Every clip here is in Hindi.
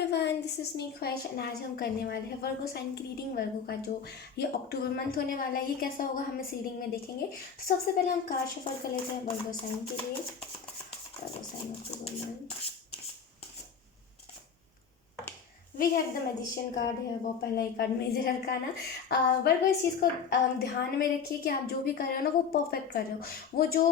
एवरीवन, दिस इज मी ख्वाहिश एंड आज हम करने वाले हैं वर्गो साइन की रीडिंग। वर्गो का जो ये अक्टूबर मंथ होने वाला है, ये कैसा होगा हम इस रीडिंग में देखेंगे। तो सबसे पहले हम कार्ड शफल कर लेते हैं वर्गो साइन के लिए। Virgo sign October month, we have the magician card है, वो पहला ही कार्ड मेजर अरकाना। वर्गो इस चीज़ को ध्यान में रखिए कि आप जो भी कर रहे हो ना वो परफेक्ट कर रहे हो। वो जो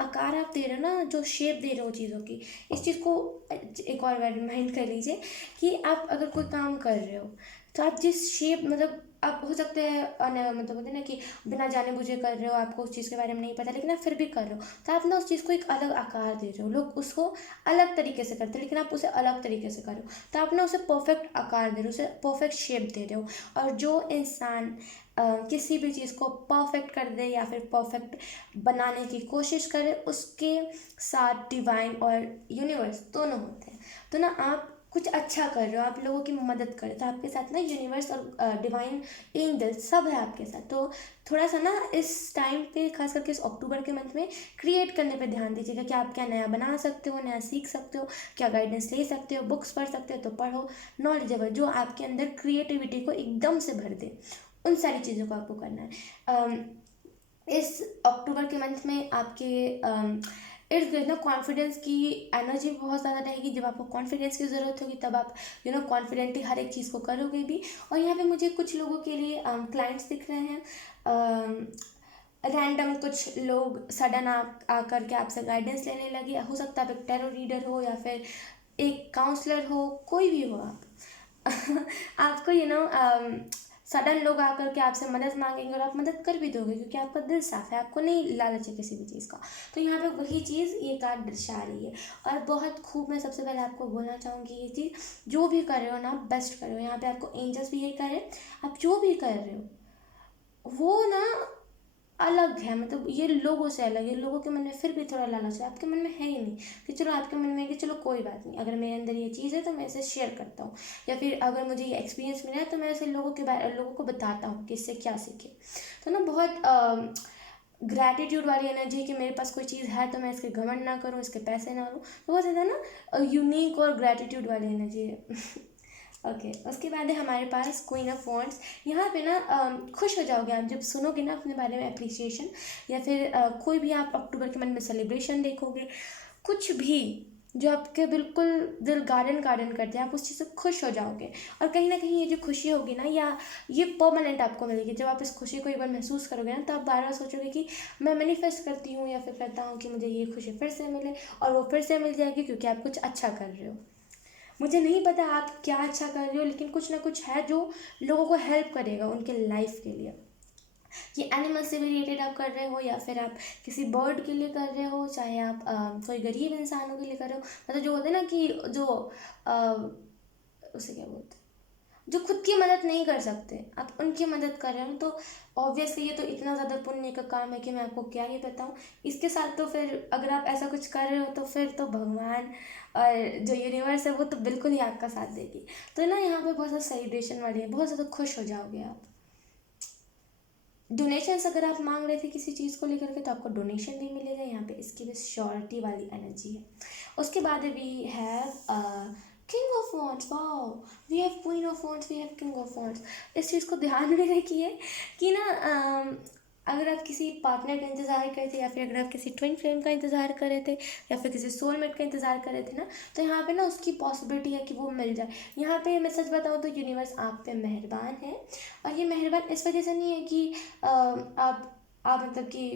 आकार आप दे रहे हो ना, जो शेप दे रहे हो चीज़ों की, इस चीज़ को एक और बार रिमाइंड कर लीजिए कि आप अगर कोई काम कर रहे हो तो आप जिस शेप, मतलब आप हो सकते हैं मतलब होते हैं ना कि बिना जाने बुझे कर रहे हो, आपको उस चीज़ के बारे में नहीं पता, लेकिन आप फिर भी कर रहे हो, तो आप ना उस चीज़ को एक अलग आकार दे रहे हो। लोग उसको अलग तरीके से करते हैं, लेकिन आप उसे अलग तरीके से कर रहे हो, तो आप ना उसे परफेक्ट आकार दे रहे हो, उसे परफेक्ट शेप दे रहे हो। और जो इंसान किसी भी चीज़ को परफेक्ट कर दे या फिर परफेक्ट बनाने की कोशिश करे, उसके साथ डिवाइन और यूनिवर्स दोनों होते हैं। तो ना आप कुछ अच्छा कर रहे हो, आप लोगों की मदद कर रहे हो, तो आपके साथ ना यूनिवर्स और डिवाइन एंजल सब है आपके साथ। तो थोड़ा सा ना इस टाइम पे, खास करके इस अक्टूबर के मंथ में, क्रिएट करने पे ध्यान दीजिएगा कि आप क्या नया बना सकते हो, नया सीख सकते हो, क्या गाइडेंस ले सकते हो, बुक्स पढ़ सकते हो तो पढ़ो, नॉलेजेबल जो आपके अंदर क्रिएटिविटी को एकदम से भर दे, उन सारी चीज़ों को आपको करना है। इस अक्टूबर के मंथ में आपके इर्द गिर्द ना कॉन्फिडेंस की एनर्जी बहुत ज़्यादा रहेगी। जब आपको कॉन्फिडेंस की ज़रूरत होगी तब आप कॉन्फिडेंटली हर एक चीज़ को करोगे भी। और यहाँ पे मुझे कुछ लोगों के लिए क्लाइंट्स दिख रहे हैं। रैंडम कुछ लोग सडन आकर के आपसे गाइडेंस लेने लगे। हो सकता है आप एक टैरो रीडर हो या फिर एक काउंसलर हो, कोई भी हो आप। आपको सडन लोग आकर के आपसे मदद मांगेंगे और आप मदद कर भी दोगे, क्योंकि आपका दिल साफ है, आपको नहीं लालच है किसी भी चीज़ का। तो यहाँ पे वही चीज़ ये कार्ड दर्शा रही है। और बहुत खूब, मैं सबसे पहले आपको बोलना चाहूँगी, ये चीज़ जो भी कर रहे हो ना, बेस्ट कर रहे हो। यहाँ पे आपको एंजल्स भी यही कर रहे हैं, आप जो भी कर रहे हो वो ना अलग है, मतलब ये लोगों से अलग है। लोगों के मन में फिर भी थोड़ा लालच है, आपके मन में है ही नहीं कि चलो, आपके मन में है कि चलो कोई बात नहीं, अगर मेरे अंदर ये चीज़ है तो मैं इसे शेयर करता हूँ, या फिर अगर मुझे ये एक्सपीरियंस मिला है तो मैं इसे लोगों को बताता हूँ कि इससे क्या सीखे। तो ना बहुत ग्रैटिट्यूड वाली एनर्जी कि मेरे पास कोई चीज़ है तो मैं इसके घमंड ना करूँ, इसके पैसे ना लूँ, तो बहुत ज़्यादा ना यूनिक और ग्रैटिट्यूड वाली एनर्जी है। ओके, उसके बाद है हमारे पास क्वीन ऑफ वॉन्ड्स। यहाँ पे ना खुश हो जाओगे आप जब सुनोगे ना अपने बारे में अप्रिसिएशन, या फिर कोई भी आप अक्टूबर के मंथ में सेलिब्रेशन देखोगे, कुछ भी जो आपके बिल्कुल दिल गार्डन गार्डन करते हैं, आप उस चीज़ से खुश हो जाओगे। और कहीं ना कहीं ये जो खुशी होगी ना, या ये परमानेंट आपको मिलेगी। जब आप इस खुशी को एक बार महसूस करोगे ना, तो आप बार बार सोचोगे कि मैं मैनिफेस्ट करती हूँ या फिर करता हूँ कि मुझे ये खुशी फिर से मिले, और वो फिर से मिल जाएगी, क्योंकि आप कुछ अच्छा कर रहे हो। मुझे नहीं पता आप क्या अच्छा कर रहे हो, लेकिन कुछ ना कुछ है जो लोगों को हेल्प करेगा उनके लाइफ के लिए। ये एनिमल से भी रिलेटेड आप कर रहे हो, या फिर आप किसी बर्ड के लिए कर रहे हो, चाहे आप कोई गरीब इंसानों के लिए कर रहे हो। मतलब जो होते हैं ना कि जो अ, उसे क्या बोलते हैं, जो खुद की मदद नहीं कर सकते, आप उनकी मदद कर रहे हो, तो ऑब्वियसली ये तो इतना ज़्यादा पुण्य का काम है कि मैं आपको क्या ही बताऊँ। इसके साथ तो फिर अगर आप ऐसा कुछ कर रहे हो तो फिर तो भगवान और जो यूनिवर्स है वो तो बिल्कुल ही आपका साथ देगी। तो ना यहाँ पे बहुत ज़्यादा सेलिब्रेशन वाली है, बहुत ज़्यादा खुश हो जाओगे आप। डोनेशंस अगर आप मांग रहे थे किसी चीज़ को लेकर के, तो आपको डोनेशन भी मिलेगा। यहाँ पे इसकी भी श्योरिटी वाली एनर्जी है। उसके बाद we have king of wands. Wow, we have queen of wands, we have king of wands. इस चीज़ को ध्यान में रखिए कि ना अगर आप किसी पार्टनर का इंतज़ार कर रहे थे, या फिर अगर आप किसी ट्विन फ्लेम का इंतज़ार कर रहे थे, या फिर किसी सोलमेट का इंतज़ार कर रहे थे ना, तो यहाँ पे ना उसकी पॉसिबिलिटी है कि वो मिल जाए। यहाँ पे मैं सच बताऊँ तो यूनिवर्स आप पे मेहरबान है। और ये मेहरबान इस वजह से नहीं है कि आप मतलब कि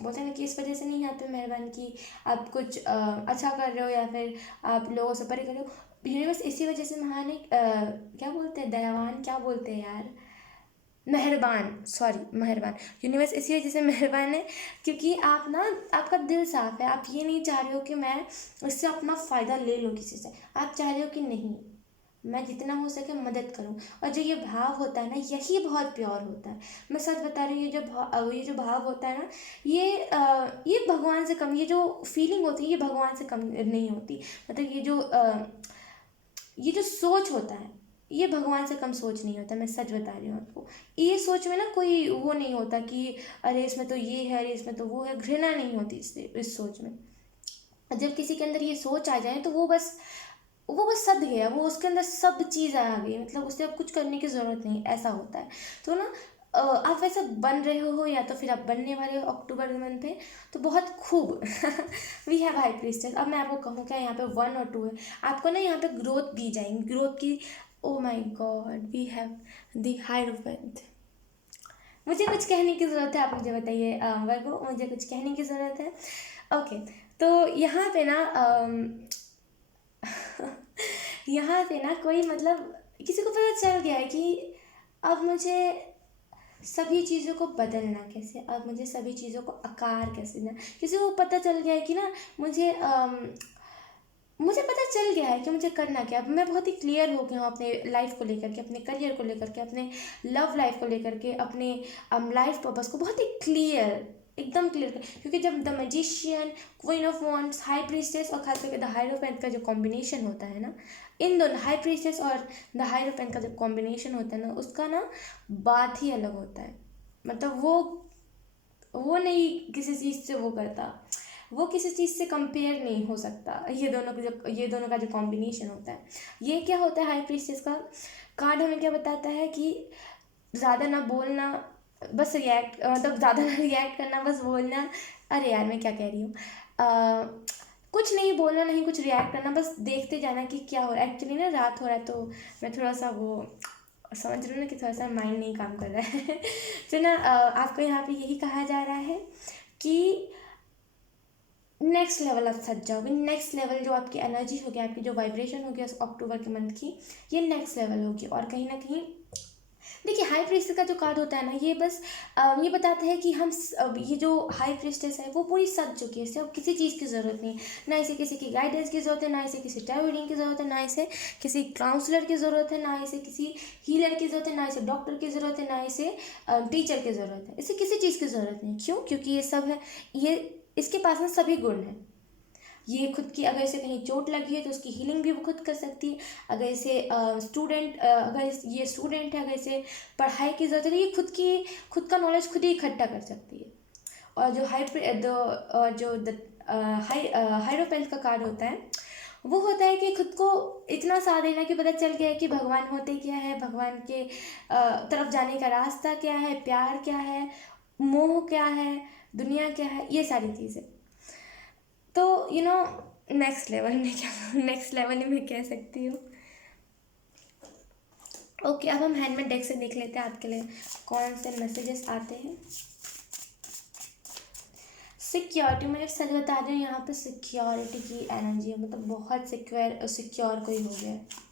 बोलते हैं ना कि इस वजह से नहीं यहाँ पे मेहरबान कि आप कुछ अच्छा कर रहे हो या फिर आप लोगों से परे कर रहे हो। यूनिवर्स इसी वजह से महान है, क्या बोलते हैं, दयावान, क्या बोलते हैं यार, मेहरबान, सॉरी मेहरबान। यूनिवर्स इसी वजह से मेहरबान है क्योंकि आप ना, आपका दिल साफ है। आप ये नहीं चाह रहे हो कि मैं इससे अपना फ़ायदा ले लूँ किसी से, आप चाह रहे हो कि नहीं, मैं जितना हो सके मदद करूं। और जो ये भाव होता है ना, यही बहुत प्योर होता है। मैं सच बता रही हूँ, ये जो भाव होता है ना, ये भगवान से कम, ये जो फीलिंग होती है ये भगवान से कम नहीं होती। मतलब ये जो सोच होता है, ये भगवान से कम सोच नहीं होता। मैं सच बता रही हूँ आपको। ये सोच में ना कोई वो नहीं होता कि अरे इसमें तो ये है, अरे इसमें तो वो है, घृणा नहीं होती इस सोच में। जब किसी के अंदर ये सोच आ जाए तो वो बस वो बस सध गया, वो उसके अंदर सब चीज़ आ गई, मतलब उससे अब कुछ करने की ज़रूरत नहीं, ऐसा होता है। तो ना आप वैसे बन रहे हो या तो फिर आप बनने वाले हो अक्टूबर मंथ में, तो बहुत खूब। We have high priestess. अब मैं आपको कहूँ क्या, यहाँ पे 1 और 2 है, आपको ना यहाँ पे ग्रोथ भी जाएंगी, ग्रोथ की। Oh my God, we have the hierophant. मुझे कुछ कहने की ज़रूरत है, आप मुझे बताइए वर्गो, मुझे कुछ कहने की ज़रूरत है। ओके, तो यहाँ पे ना यहाँ पे ना कोई मतलब किसी को पता चल गया है कि अब मुझे सभी चीज़ों को बदलना कैसे, अब मुझे सभी चीज़ों को आकार कैसे देना। किसी को पता चल गया है कि ना मुझे पता चल गया है कि मुझे करना क्या। अब मैं बहुत ही क्लियर हो गया हूँ अपने लाइफ को लेकर के, अपने करियर को लेकर के, अपने लव लाइफ को लेकर के, अपने लाइफ पर्पस को बहुत ही क्लियर, एकदम क्लियर। क्योंकि जब the magician, queen of wands, high priestess और खास करके द हायरोफेंट का जो कॉम्बिनेशन होता है ना, इन दोनों हाई प्रीस्टेस और द हायरोफेंट का जो कॉम्बिनेशन होता है ना, उसका ना बात ही अलग होता है। मतलब वो नहीं किसी चीज़ से वो करता, वो किसी चीज़ से कंपेयर नहीं हो सकता। ये दोनों का जो कॉम्बिनेशन होता है, ये क्या होता है, हाई प्रीस्टेस का कार्ड हमें क्या बताता है कि ज़्यादा ना बोलना, बस रिएक्ट, मतलब ज़्यादा ना रिएक्ट करना, बस बोलना। अरे यार मैं क्या कह रही हूँ, कुछ नहीं बोलना, नहीं कुछ रिएक्ट करना, बस देखते जाना कि क्या हो रहा है। एक्चुअली ना रात हो रहा है, तो मैं थोड़ा सा वो समझ रही हूँ ना कि थोड़ा सा माइंड नहीं काम कर रहा है। तो ना आपको यहाँ पे यही कहा जा रहा है कि नेक्स्ट लेवल आप सज जाओगे। नेक्स्ट लेवल जो आपकी एनर्जी होगी, आपकी जो वाइब्रेशन होगी उस अक्टूबर के मंथ की, ये नेक्स्ट लेवल होगी। और कहीं ना कहीं देखिए, हाई प्रीस्टेस का जो कार्ड होता है ना, ये बस ये बताता है कि ये जो हाई प्रीस्टेस है वो पूरी सज चुकी है, इसे अब किसी चीज़ की ज़रूरत नहीं है। ना इसे किसी की गाइडेंस की ज़रूरत है, ना इसे किसी टैरो रीडिंग की ज़रूरत है, ना इसे किसी काउंसलर की ज़रूरत है, ना इसे किसी हीलर की ज़रूरत है, ना इसे डॉक्टर की ज़रूरत है, ना इसे टीचर की ज़रूरत है। इसे किसी चीज़ की ज़रूरत नहीं। क्यों? क्योंकि ये सब है, ये इसके पास में सभी गुण हैं। ये खुद की, अगर इसे कहीं चोट लगी है तो उसकी हीलिंग भी वो खुद कर सकती है। अगर इसे ये स्टूडेंट है, अगर इसे पढ़ाई की ज़रूरत है, ये खुद का नॉलेज खुद ही इकट्ठा कर सकती है। और जो हाइरोपेंट का कार्ड होता है, वो होता है कि खुद को इतना साथ देना कि पता चल गया है कि भगवान होते क्या है, भगवान के तरफ जाने का रास्ता क्या है, प्यार क्या है, मोह क्या है, दुनिया क्या है, ये सारी चीज़ें। तो नेक्स्ट लेवल में क्या, नेक्स्ट लेवल में कह सकती हूँ। ओके, अब हम हैंडमेड डेक से देख लेते हैं आपके लिए कौन से मैसेजेस आते हैं। सिक्योरिटी, मैं एक सच बता रही हूँ, यहाँ पे सिक्योरिटी की एनर्जी है, मतलब बहुत सिक्योर कोई हो गया है।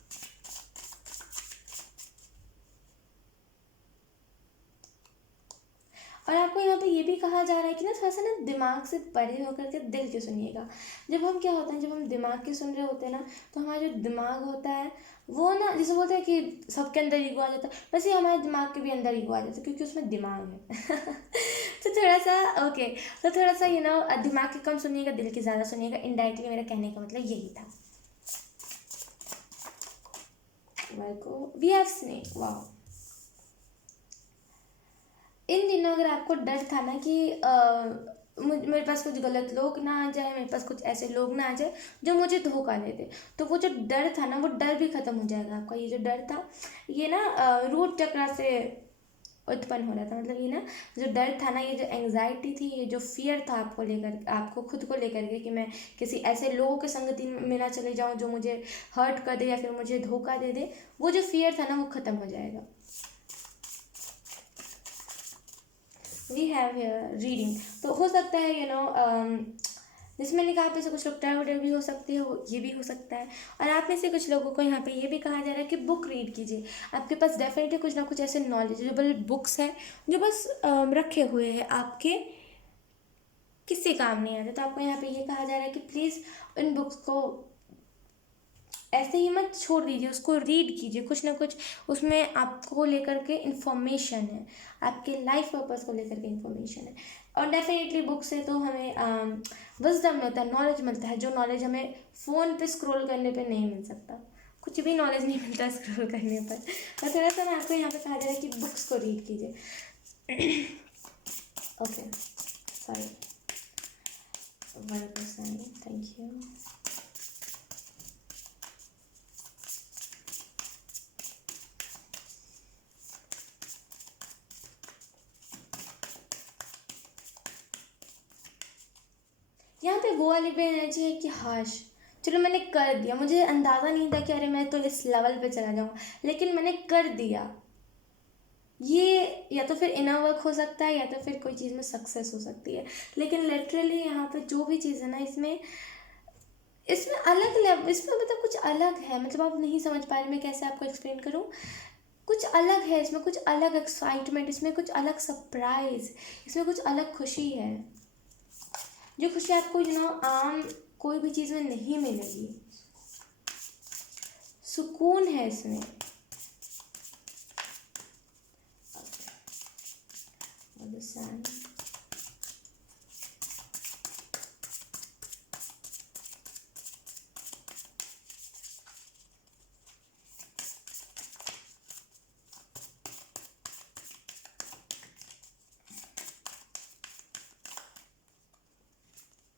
और आपको यहाँ पे ये भी कहा जा रहा है कि ना थोड़ा सा ना दिमाग से परे होकर के दिल के सुनिएगा। जब हम क्या होता है, जब हम दिमाग के सुन रहे होते हैं ना, तो हमारा जो दिमाग होता है वो ना, जैसे बोलते हैं कि सबके अंदर ईगो आ जाता है, वैसे ही हमारे दिमाग के भी अंदर ईगो आ जाता है, क्योंकि उसमें दिमाग है। तो थोड़ा सा ओके, तो थोड़ा सा दिमाग के कम सुनिएगा, दिल के ज़्यादा सुनिएगा। इनडायरेक्टली मेरा कहने का मतलब यही था। We have snake, wow. इन दिनों अगर आपको डर था ना कि मेरे पास कुछ गलत लोग ना आ जाए, मेरे पास कुछ ऐसे लोग ना आ जाए जो मुझे धोखा दे दे, तो वो जो डर था ना, वो डर भी खत्म हो जाएगा आपका। ये जो डर था, ये ना रूट चक्र से उत्पन्न हो रहा था। मतलब ये ना जो डर था ना, ये जो एंग्जाइटी थी, ये जो फियर था आपको लेकर, आपको खुद को लेकर के, कि मैं किसी ऐसे लोगों के संगति में ना चले जाऊं जो मुझे हर्ट कर दे या फिर मुझे धोखा दे दे, वो जो फियर था ना वो ख़त्म हो जाएगा। वी हैव हियर रीडिंग, तो हो सकता है जैसे मैंने कहा, आप में से कुछ लोग ट्रैवलर भी हो सकते हो, ये भी हो सकता है। और आप में से कुछ लोगों को यहाँ पे ये भी कहा जा रहा है कि बुक रीड कीजिए। आपके पास डेफिनेटली कुछ ना कुछ ऐसे नॉलेजेबल बुक्स हैं जो बस रखे हुए हैं, आपके किसी काम नहीं आते। तो आपको यहाँ पे ये कहा जा रहा है कि प्लीज़ इन बुक्स को ऐसे ही मत छोड़ दीजिए, उसको रीड कीजिए। कुछ ना कुछ उसमें आपको लेकर के इन्फॉर्मेशन है, आपके लाइफ पर्पस को लेकर के इन्फॉर्मेशन है। और डेफिनेटली बुक से तो हमें विजडम मिलता है, नॉलेज मिलता है, जो नॉलेज हमें फ़ोन पे स्क्रॉल करने पे नहीं मिल सकता। कुछ भी नॉलेज नहीं मिलता स्क्रॉल करने पर। तो थोड़ा सा मैं आपको यहाँ पे कहा जा रहा है कि बुक्स को रीड कीजिए। Okay, sorry, 1%, thank you. वो वाली भी एनर्जी है कि हाश चलो मैंने कर दिया, मुझे अंदाज़ा नहीं था कि अरे मैं तो इस लेवल पे चला जाऊँ, लेकिन मैंने कर दिया। ये या तो फिर इनर वर्क हो सकता है या तो फिर कोई चीज़ में सक्सेस हो सकती है, लेकिन लिटरली यहाँ पे जो भी चीज़ है ना, इसमें इसमें अलग लेवल, इसमें मतलब कुछ अलग है, मतलब आप नहीं समझ पा रहे मैं कैसे आपको एक्सप्लेन करूँ। कुछ अलग है इसमें, कुछ अलग एक्साइटमेंट, इसमें कुछ अलग सरप्राइज, इसमें कुछ अलग खुशी है, जो खुशी आपको आम कोई भी चीज़ में नहीं मिलेगी। सुकून है इसमें। Understand?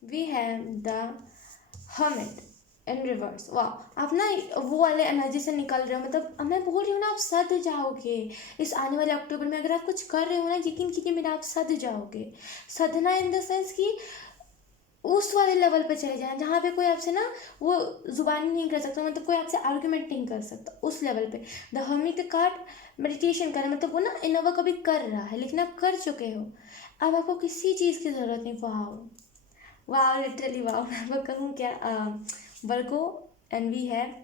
We have the hermit in reverse. वाह, आप ना वो वाले एनर्जी से निकल रहे हो, मतलब अब मैं बोल रही हूँ ना, आप सद जाओगे इस आने वाले अक्टूबर में। अगर आप कुछ कर रहे हो ना, यकीन कीजिए मेरा, आप सद जाओगे। सदना इन द सेंस कि उस वाले लेवल पे चले जाएं जहाँ पे कोई आपसे ना वो जुबानी नहीं कर सकता, मतलब कोई आपसे आर्ग्यूमेंट नहीं कर सकता, उस लेवल पे। द हर्मिट कार्ड मेडिटेशन कर रहा है, मतलब वो ना इनोवा कभी कर रहा है, लेकिन आप कर चुके हो, अब आपको किसी चीज़ की ज़रूरत नहीं। वाह, वाह, लिटरली वाह। मैं आपको कहूँ क्या, Virgo and we have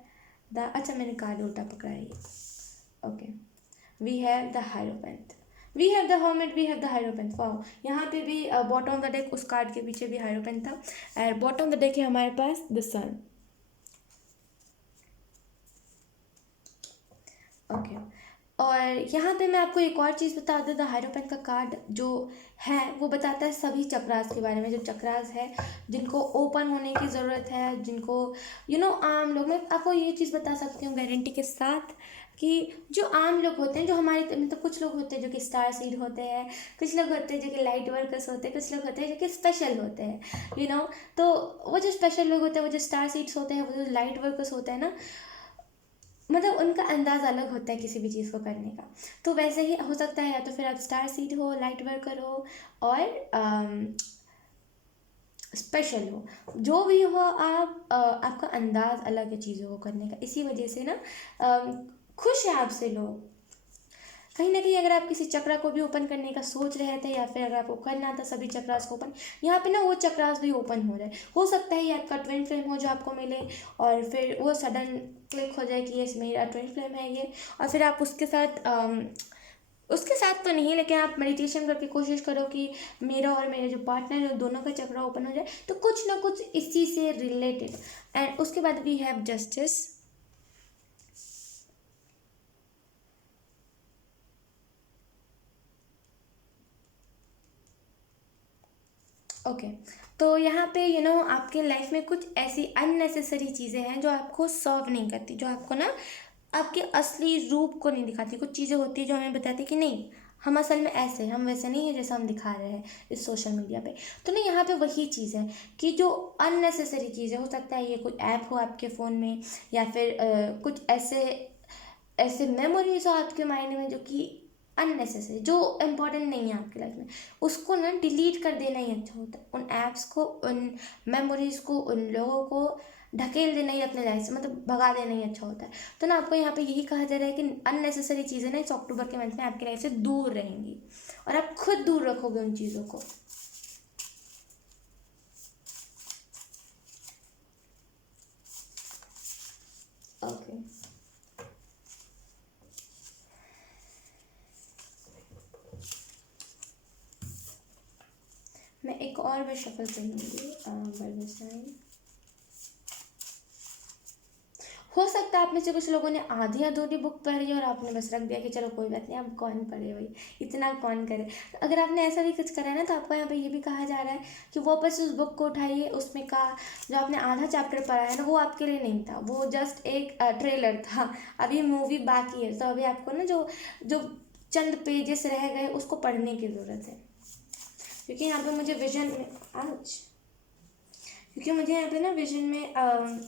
the, अच्छा मैंने कार्ड उल्टा पकड़ा है ये, okay. We have the hierophant, we have the hermit, we have the hierophant. वाह, यहाँ पे भी बॉटम ऑफ द डेक, उस कार्ड के पीछे भी हायरोपेंट था, और बॉटम ऑफ द डेक है हमारे पास द सन। ओके, और यहाँ पे मैं आपको एक और चीज़ बता दूँ, द हायरोपेंट का कार्ड जो है वो बताता है सभी चक्रास के बारे में, जो चक्रास है जिनको ओपन होने की ज़रूरत है, जिनको आम लोग, मैं आपको ये चीज़ बता सकती हूँ गारंटी के साथ कि जो आम लोग होते हैं, जो हमारे मतलब कुछ लोग होते हैं जो कि स्टार सीड होते हैं, कुछ लोग होते हैं जो कि लाइट वर्कर्स होते हैं, कुछ लोग होते हैं जो कि स्पेशल होते हैं, तो वो जो स्पेशल लोग होते हैं, वो जो स्टार सीड्स होते हैं, वो जो लाइट वर्कर्स होते हैं ना, मतलब उनका अंदाज़ अलग होता है किसी भी चीज़ को करने का। तो वैसे ही हो सकता है, या तो फिर आप स्टार सीड हो, लाइट वर्कर हो, और स्पेशल हो, जो भी हो आप, आपका अंदाज़ अलग है चीज़ों को करने का। इसी वजह से ना खुश है आपसे लोग। कहीं ना कहीं अगर आप किसी चक्रा को भी ओपन करने का सोच रहे थे, या फिर अगर आपको करना था सभी चक्रास को ओपन, यहाँ पे ना वो चक्रास भी ओपन हो रहे। हो सकता है ये आपका ट्विन फ्लेम हो जो आपको मिले, और फिर वो सडन क्लिक हो जाए कि यस मेरा ट्विन फ्लेम है ये, और फिर आप उसके साथ तो नहीं, लेकिन आप मेडिटेशन करके कोशिश करो कि मेरा और मेरे जो पार्टनर है दोनों का चक्रा ओपन हो जाए, तो कुछ ना कुछ इसी से रिलेटेड। एंड उसके बाद वी हैव जस्टिस। ओके, तो यहाँ पे आपके लाइफ में कुछ ऐसी अननेसेसरी चीज़ें हैं जो आपको सर्व नहीं करती, जो आपको ना आपके असली रूप को नहीं दिखाती। कुछ चीज़ें होती है जो हमें बताती कि नहीं, हम असल में ऐसे हैं, हम वैसे नहीं हैं जैसा हम दिखा रहे हैं इस सोशल मीडिया पे। तो ना यहाँ पे वही चीज़ है कि जो अननेसेसरी चीज़ें, हो सकता है ये कोई ऐप हो आपके फ़ोन में, या फिर कुछ ऐसे ऐसे मेमोरीज हो आपके माइंड में जो कि अननेसेसरी, जो इम्पोर्टेंट नहीं है आपकी लाइफ में, उसको ना डिलीट कर देना ही अच्छा होता है। उन ऐप्स को, उन मेमोरीज को, उन लोगों को ढकेल देना ही अपने लाइफ से, मतलब भगा देना ही अच्छा होता है। तो ना आपको यहाँ पे यही कहा जा रहा है कि अननेसेसरी चीज़ें ना इस अक्टूबर के मंथ में आपकी लाइफ से दूर रहेंगी, और आप खुद दूर रखोगे उन चीज़ों को। ओके, मैं एक और बार शफल करूँगी बर्गरस्टाइन। हो सकता है आप में से कुछ लोगों ने आधी अधूरी बुक पढ़ी और आपने बस रख दिया कि चलो कोई बात नहीं, अब कौन पढ़े भाई, इतना कौन करे। तो अगर आपने ऐसा भी कुछ करा है ना, तो आपको यहाँ पे ये भी कहा जा रहा है कि वो बस उस बुक को उठाइए, उसमें का जो आपने आधा चैप्टर पढ़ा है ना, वो आपके लिए नहीं था, वो जस्ट एक ट्रेलर था। अभी मूवी बाकी है, तो अभी आपको ना जो जो चंद पेजेस रह गए उसको पढ़ने की ज़रूरत है। क्योंकि यहाँ पे मुझे विजन में आज क्योंकि मुझे यहाँ पे ना विजन में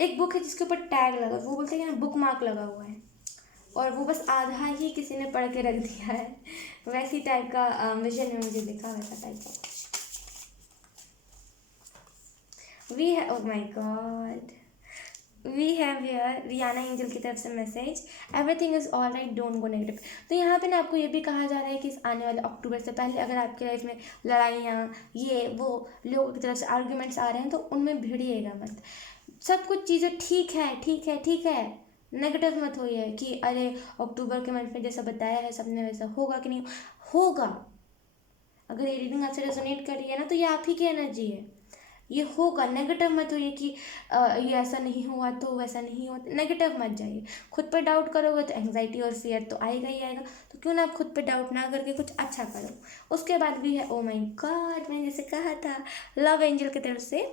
एक बुक है जिसके ऊपर टैग लगा, वो बोलते हैं कि ना बुक मार्क लगा हुआ है, और वो बस आधा ही किसी ने पढ़ के रख दिया है। वैसी टाइप का विजन में मुझे दिखा, वैसा टाइप का कुछ। oh my god, we have here Riana angel की तरफ से message, everything is all right, don't go negative. तो यहाँ पे ना आपको ये भी कहा जा रहा है कि इस आने वाले अक्टूबर से पहले अगर आपकी लाइफ में लड़ाइयाँ ये वो लोगों की तरफ से आर्ग्यूमेंट्स आ रहे हैं तो उनमें भिड़िएगा मत। सब कुछ चीज़ें ठीक है, ठीक है, ठीक है। नेगेटिव मत होइए कि अरे अक्टूबर के मंथ में जैसा बताया है सबने वैसा होगा कि नहीं होगा। अगर ये रीडिंग आपसे रेजोनेट कर रही है ना तो ये आप ही की एनर्जी है, ये होगा। नेगेटिव मत होइए कि ये ऐसा नहीं हुआ तो वैसा नहीं हुआ, नेगेटिव मत जाइए। खुद पे डाउट करोगे तो एंग्जाइटी और फियर तो आएगा ही आएगा, तो क्यों ना आप खुद पे डाउट ना करके कुछ अच्छा करो। उसके बाद भी है, ओ माय गॉड, मैंने जैसे कहा था लव एंजल की तरफ से,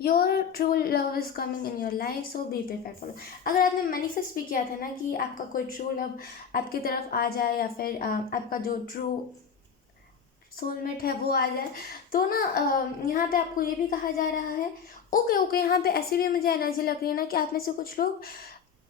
your true love is coming in your life, so be prepare for. अगर आपने मैनिफेस्ट भी किया था ना कि आपका कोई ट्रू लव आपकी तरफ आ जाए या फिर आपका जो ट्रू सोलमेट है वो आ जाए, तो ना यहाँ पे आपको ये भी कहा जा रहा है, ओके ओके, यहाँ पे ऐसी भी मुझे एनर्जी लग रही है ना कि आप में से कुछ लोग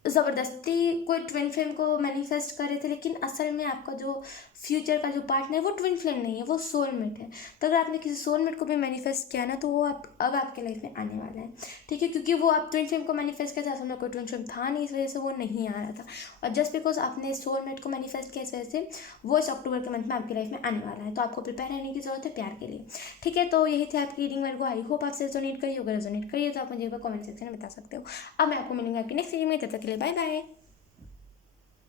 ज़बरदस्ती कोई ट्विन फ्लेम को मैनिफेस्ट कर रहे थे, लेकिन असल में आपका जो फ्यूचर का जो पार्टनर है वो ट्विन फ्लेम नहीं है, वो सोलमेट है। तो अगर आपने किसी सोलमेट को भी मैनिफेस्ट किया ना तो वो आप अब आपके लाइफ में आने वाला है, ठीक है, क्योंकि वो आप ट्विन फ्लेम को मैनिफेस्ट किया था, असल में कोई ट्विन फ्लेम था नहीं, इस वजह से वो नहीं आ रहा था। और जस्ट बिकॉज आपने सोलमेट को मैनिफेस्ट किया इस वजह से वो इस अक्टूबर के मंथ में आपकी लाइफ में आने वाला है, तो आपको प्रिपेयर रहने की जरूरत है प्यार के लिए, ठीक है। तो यही थी आपकी रीडिंग, मेरे को आई होप आपसे रेजोनेट करी, अगर रेजोनेट करिए तो आप मुझे कमेंट सेक्शन में बता सकते हो। अब मैं आपको मिलूंगी आपकी नेक्स्ट रीडिंग में, तब तक के लिए बाय बाय।